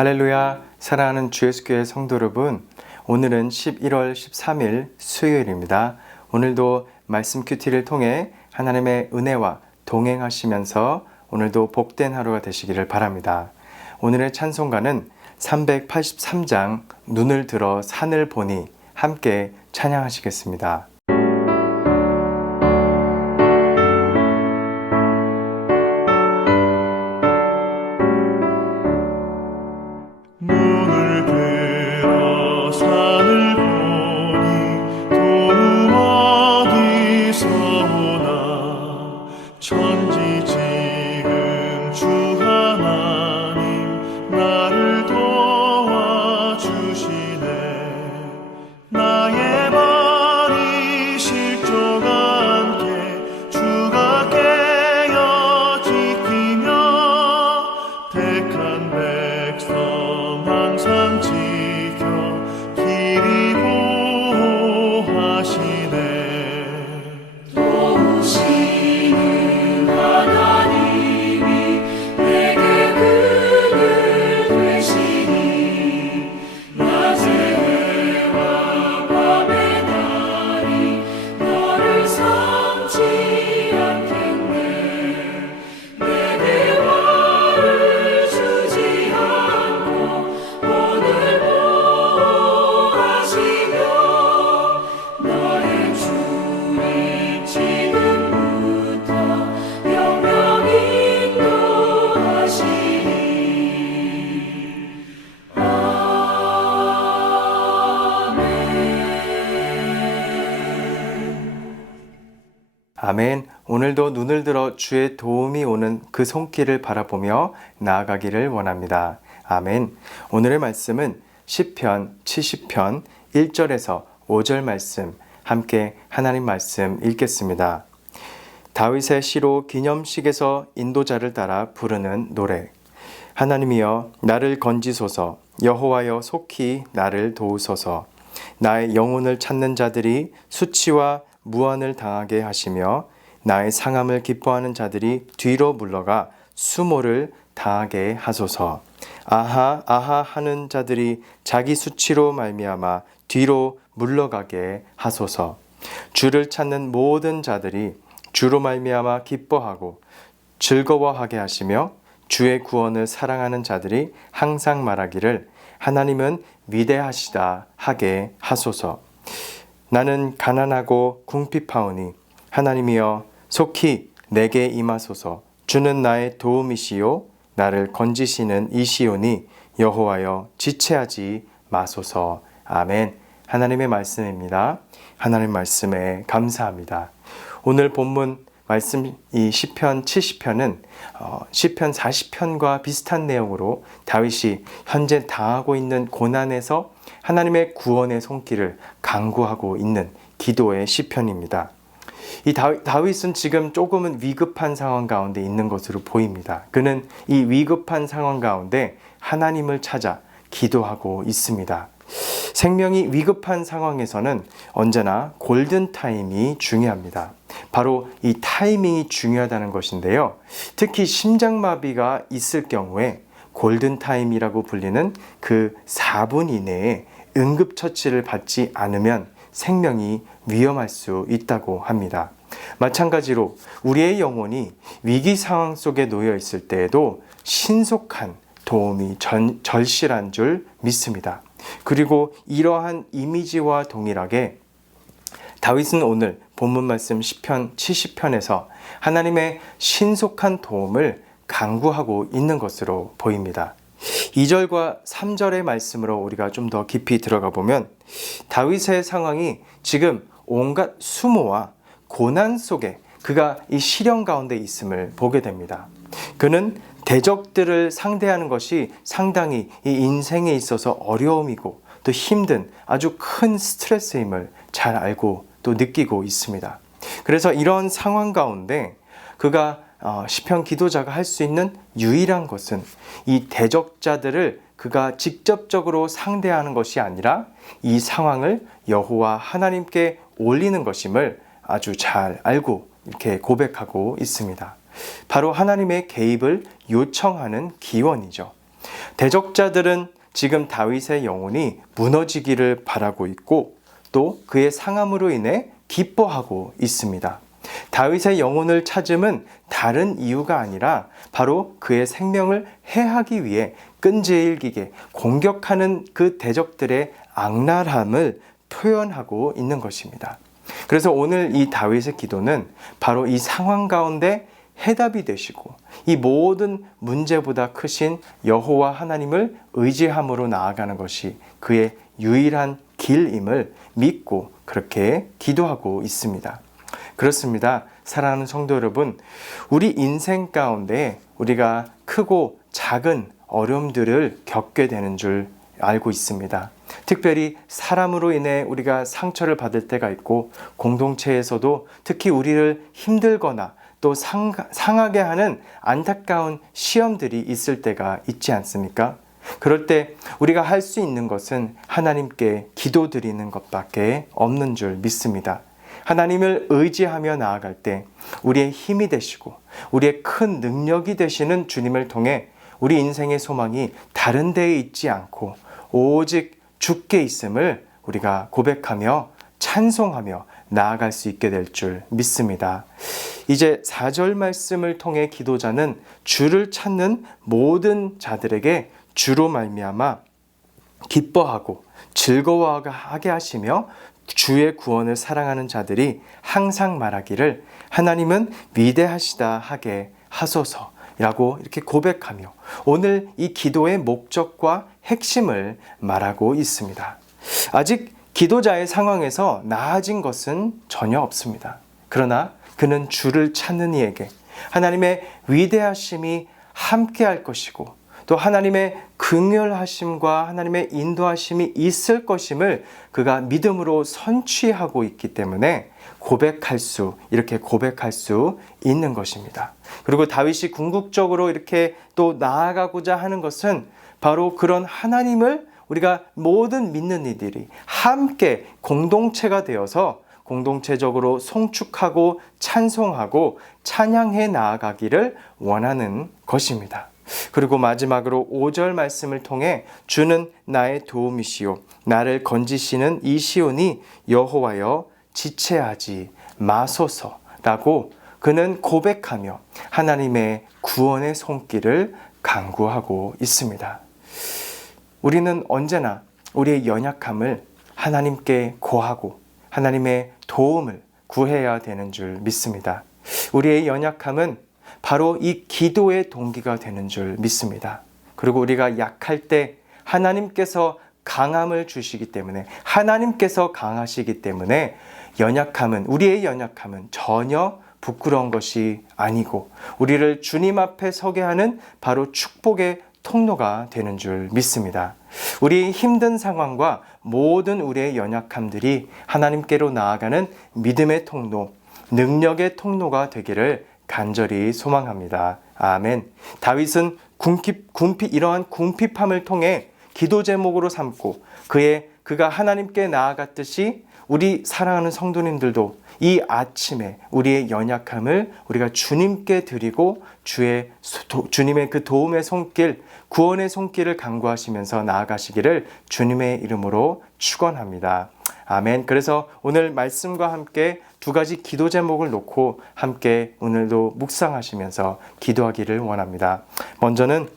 할렐루야, 사랑하는 주 예수교회 성도 여러분, 오늘은 11월 13일 수요일입니다. 오늘도 말씀 큐티를 통해 하나님의 은혜와 동행하시면서 오늘도 복된 하루가 되시기를 바랍니다. 오늘의 찬송가는 383장 눈을 들어 산을 보니 함께 찬양하시겠습니다. 아멘. 오늘도 눈을 들어 주의 도움이 오는 그 손길을 바라보며 나아가기를 원합니다. 아멘. 오늘의 말씀은 시편 70편 1절에서 5절 말씀, 함께 하나님 말씀 읽겠습니다. 다윗의 시로 기념식에서 인도자를 따라 부르는 노래. 하나님이여 나를 건지소서, 여호와여 속히 나를 도우소서. 나의 영혼을 찾는 자들이 수치와 무한을 당하게 하시며 나의 상함을 기뻐하는 자들이 뒤로 물러가 수모를 당하게 하소서. 아하 아하 하는 자들이 자기 수치로 말미암아 뒤로 물러가게 하소서. 주를 찾는 모든 자들이 주로 말미암아 기뻐하고 즐거워하게 하시며 주의 구원을 사랑하는 자들이 항상 말하기를 하나님은 위대하시다 하게 하소서. 나는 가난하고 궁핍하오니 하나님이여 속히 내게 임하소서. 주는 나의 도움이시요 나를 건지시는 이시오니 여호와여 지체하지 마소서. 아멘. 하나님의 말씀입니다. 하나님 말씀에 감사합니다. 오늘 본문 말씀 이 시편 70편은 시편 40편과 비슷한 내용으로 다윗이 현재 당하고 있는 고난에서 하나님의 구원의 손길을 간구하고 있는 기도의 시편입니다. 이 다윗은 지금 조금은 위급한 상황 가운데 있는 것으로 보입니다. 그는 이 위급한 상황 가운데 하나님을 찾아 기도하고 있습니다. 생명이 위급한 상황에서는 언제나 골든타임이 중요합니다. 바로 이 타이밍이 중요하다는 것인데요. 특히 심장마비가 있을 경우에 골든타임이라고 불리는 그 4분 이내에 응급처치를 받지 않으면 생명이 위험할 수 있다고 합니다. 마찬가지로 우리의 영혼이 위기 상황 속에 놓여 있을 때에도 신속한 도움이 절실한 줄 믿습니다. 그리고 이러한 이미지와 동일하게 다윗은 오늘 본문 말씀 시편 70편에서 하나님의 신속한 도움을 간구하고 있는 것으로 보입니다. 2절과 3절의 말씀으로 우리가 좀 더 깊이 들어가 보면 다윗의 상황이 지금 온갖 수모와 고난 속에 그가 이 시련 가운데 있음을 보게 됩니다. 그는 대적들을 상대하는 것이 상당히 이 인생에 있어서 어려움이고 또 힘든 아주 큰 스트레스임을 잘 알고 또 느끼고 있습니다. 그래서 이런 상황 가운데 그가 시편 기도자가 할 수 있는 유일한 것은 이 대적자들을 그가 직접적으로 상대하는 것이 아니라 이 상황을 여호와 하나님께 올리는 것임을 아주 잘 알고 이렇게 고백하고 있습니다. 바로 하나님의 개입을 요청하는 기원이죠. 대적자들은 지금 다윗의 영혼이 무너지기를 바라고 있고 또 그의 상함으로 인해 기뻐하고 있습니다. 다윗의 영혼을 찾음은 다른 이유가 아니라 바로 그의 생명을 해하기 위해 끈질기게 공격하는 그 대적들의 악랄함을 표현하고 있는 것입니다. 그래서 오늘 이 다윗의 기도는 바로 이 상황 가운데 해답이 되시고 이 모든 문제보다 크신 여호와 하나님을 의지함으로 나아가는 것이 그의 유일한 길임을 믿고 그렇게 기도하고 있습니다. 그렇습니다. 사랑하는 성도 여러분, 우리 인생 가운데 우리가 크고 작은 어려움들을 겪게 되는 줄 알고 있습니다. 특별히 사람으로 인해 우리가 상처를 받을 때가 있고 공동체에서도 특히 우리를 힘들거나 또 상하게 하는 안타까운 시험들이 있을 때가 있지 않습니까? 그럴 때 우리가 할 수 있는 것은 하나님께 기도드리는 것밖에 없는 줄 믿습니다. 하나님을 의지하며 나아갈 때 우리의 힘이 되시고 우리의 큰 능력이 되시는 주님을 통해 우리 인생의 소망이 다른 데에 있지 않고 오직 주께 있음을 우리가 고백하며 찬송하며 나아갈 수 있게 될 줄 믿습니다. 이제 4절 말씀을 통해 기도자는 주를 찾는 모든 자들에게 주로 말미암아 기뻐하고 즐거워하게 하시며 주의 구원을 사랑하는 자들이 항상 말하기를 하나님은 위대하시다 하게 하소서라고 이렇게 고백하며 오늘 이 기도의 목적과 핵심을 말하고 있습니다. 아직 기도자의 상황에서 나아진 것은 전혀 없습니다. 그러나 그는 주를 찾는 이에게 하나님의 위대하심이 함께할 것이고 또 하나님의 긍휼하심과 하나님의 인도하심이 있을 것임을 그가 믿음으로 선취하고 있기 때문에 이렇게 고백할 수 있는 것입니다. 그리고 다윗이 궁극적으로 이렇게 또 나아가고자 하는 것은 바로 그런 하나님을 우리가 모든 믿는 이들이 함께 공동체가 되어서 공동체적으로 송축하고 찬송하고 찬양해 나아가기를 원하는 것입니다. 그리고 마지막으로 5절 말씀을 통해 주는 나의 도움이시요 나를 건지시는 이 시온이 여호와여 지체하지 마소서라고 그는 고백하며 하나님의 구원의 손길을 간구하고 있습니다. 우리는 언제나 우리의 연약함을 하나님께 고하고 하나님의 도움을 구해야 되는 줄 믿습니다. 우리의 연약함은 바로 이 기도의 동기가 되는 줄 믿습니다. 그리고 우리가 약할 때 하나님께서 강함을 주시기 때문에 하나님께서 강하시기 때문에 우리의 연약함은 전혀 부끄러운 것이 아니고 우리를 주님 앞에 서게 하는 바로 축복의 통로가 되는 줄 믿습니다. 우리의 힘든 상황과 모든 우리의 연약함들이 하나님께로 나아가는 믿음의 통로, 능력의 통로가 되기를 간절히 소망합니다. 아멘. 다윗은 이러한 궁핍함을 통해 기도 제목으로 삼고 그가 하나님께 나아갔듯이 우리 사랑하는 성도님들도 이 아침에 우리의 연약함을 우리가 주님께 드리고 주님의 그 도움의 손길, 구원의 손길을 간구하시면서 나아가시기를 주님의 이름으로 축원합니다. 아멘. 그래서 오늘 말씀과 함께 두 가지 기도 제목을 놓고 함께 오늘도 묵상하시면서 기도하기를 원합니다. 먼저는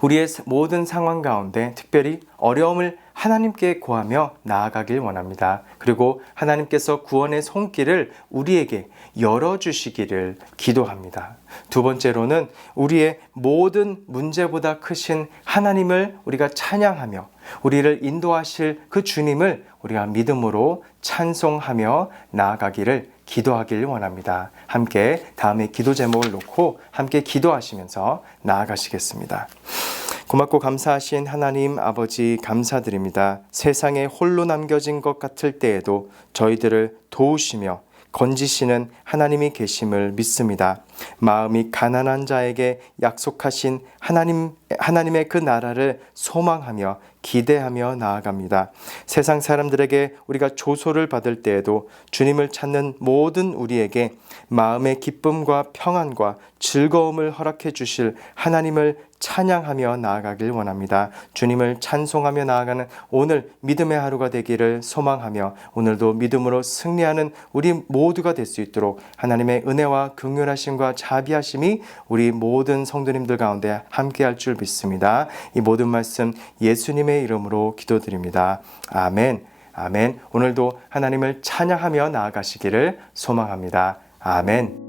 우리의 모든 상황 가운데 특별히 어려움을 하나님께 구하며 나아가길 원합니다. 그리고 하나님께서 구원의 손길을 우리에게 열어주시기를 기도합니다. 두 번째로는 우리의 모든 문제보다 크신 하나님을 우리가 찬양하며 우리를 인도하실 그 주님을 우리가 믿음으로 찬송하며 나아가기를 기도하길 원합니다. 함께 다음에 기도 제목을 놓고 함께 기도하시면서 나아가시겠습니다. 고맙고 감사하신 하나님 아버지 감사드립니다. 세상에 홀로 남겨진 것 같을 때에도 저희들을 도우시며 건지시는 하나님이 계심을 믿습니다. 마음이 가난한 자에게 약속하신 하나님의 그 나라를 소망하며 기대하며 나아갑니다. 세상 사람들에게 우리가 조소를 받을 때에도 주님을 찾는 모든 우리에게 마음의 기쁨과 평안과 즐거움을 허락해 주실 하나님을 찬양하며 나아가길 원합니다. 주님을 찬송하며 나아가는 오늘 믿음의 하루가 되기를 소망하며 오늘도 믿음으로 승리하는 우리 모두가 될 수 있도록 하나님의 은혜와 긍휼하심과 자비하심이 우리 모든 성도님들 가운데 함께할 줄 믿습니다. 이 모든 말씀 예수님의 이름으로 기도드립니다. 아멘. 아멘. 오늘도 하나님을 찬양하며 나아가시기를 소망합니다. 아멘.